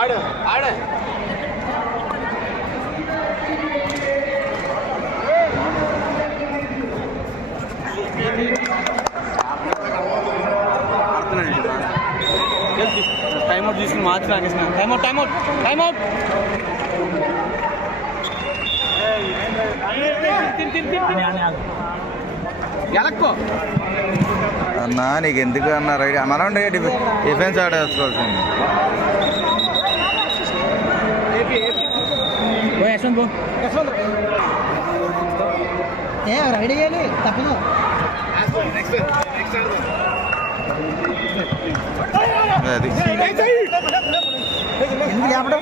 ఆడు ఆడు time out తీసుకుని మార్చి లాగేసిన టైం అవుట్ ఎలక్కో అన్నా నీకు ఎందుకు అన్నారు మనం డిఫెన్స్ ఆడేసుకోవాల్సింది. రైడ్ చేయాలి తప్పదు. అది ఎందుకు లేపడం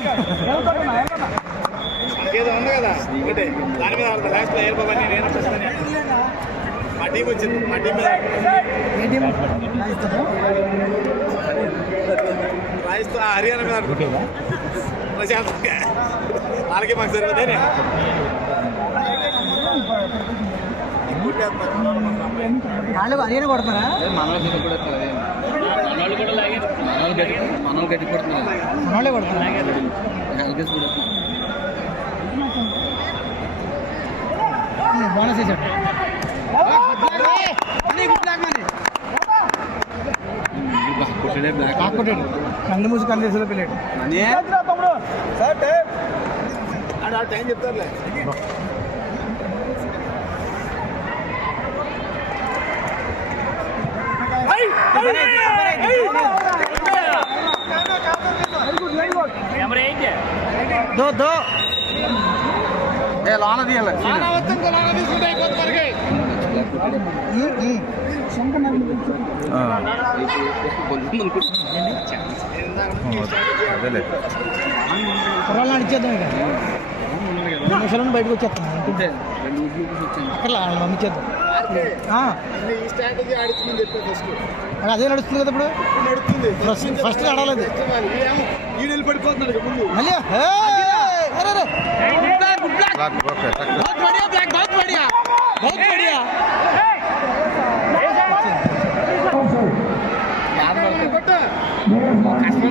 ఏదో ఉంది కదా దాని మీద లాస్ట్ లో ఏర్పడి నేను మా టీం వచ్చింది. మా టీం మీద రాయిస్తా హర్యానా మీద అనుకుంటుందా ప్రశాంతంగా వాళ్ళకి మాకు సరిపోతే వాళ్ళు హర్యానా కొడతారా? మనోళ్ళు గట్టి కొడుతున్నారు. మనోళ్ళే కొడతారా? బోనస్ వేసాడు. కొట్టాడు కళ్ళు మూసి కళ్ళు చేసేలో పిల్లాడు. టైం చెప్తారులే. దో లోన తీయాలి. అదేలే కుర్రాళ్ళు నడిచేద్దాం. ఇక 2 నిమిషాలను బయటకు వచ్చేస్తాం. అక్కడ పంపించేద్దాం. అదే నడుస్తుంది కదా ఇప్పుడు. ఫస్ట్ నడవలేదు మళ్ళీ.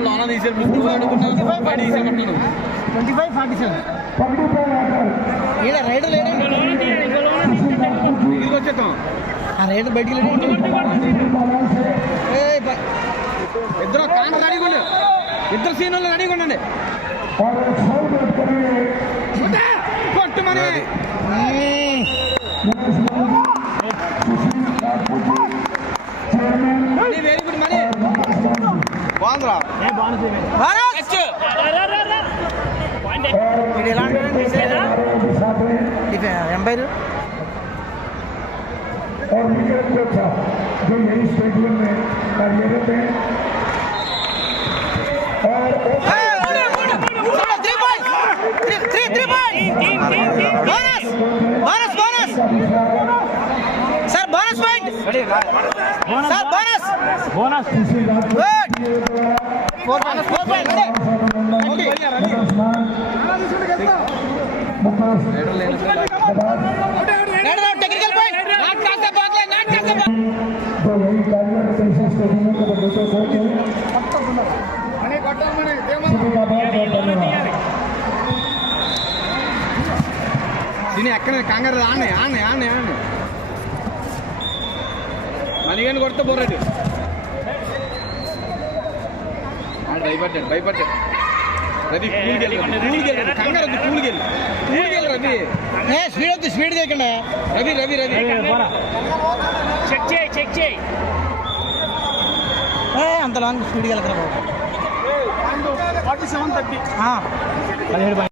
లోన తీసారు 25-47 రైడర్ లేడు. వచ్చేద్దాం. ఆ రైడర్ బయటికి లేడు. ఇద్దరు కాంట రెడీగా ఉండు. ఇద్దరు సీనియర్లు రెడీగా ఉండండి. కొట్టు మరి. Very good Mani. బాగుందిరా. ఎంపైర్ और विकेट जो था जो यही स्टेडियम में कार्यरत है और sir bonus point sir bonus good 4 point technical point not cast the ball not cast the ball तो यही कार्यरत है इस स्टेडियम को बच्चों को मने कट्टल मने దీని ఎక్కడ కంగారు ఆనే ఆనే ఆనే ఆనే మనీగాని కొడితే బోర్రెడ్డి భయపడ్డాడు రవి కూలికెళ్ళి కంగారు వద్దు కూలికెళ్ళి రవి స్పీడ్ చేయకుండా రవి చెక్ చేయి అంత లాంగ్ స్పీడ్కి వెళ్తారా బాబు. 47-30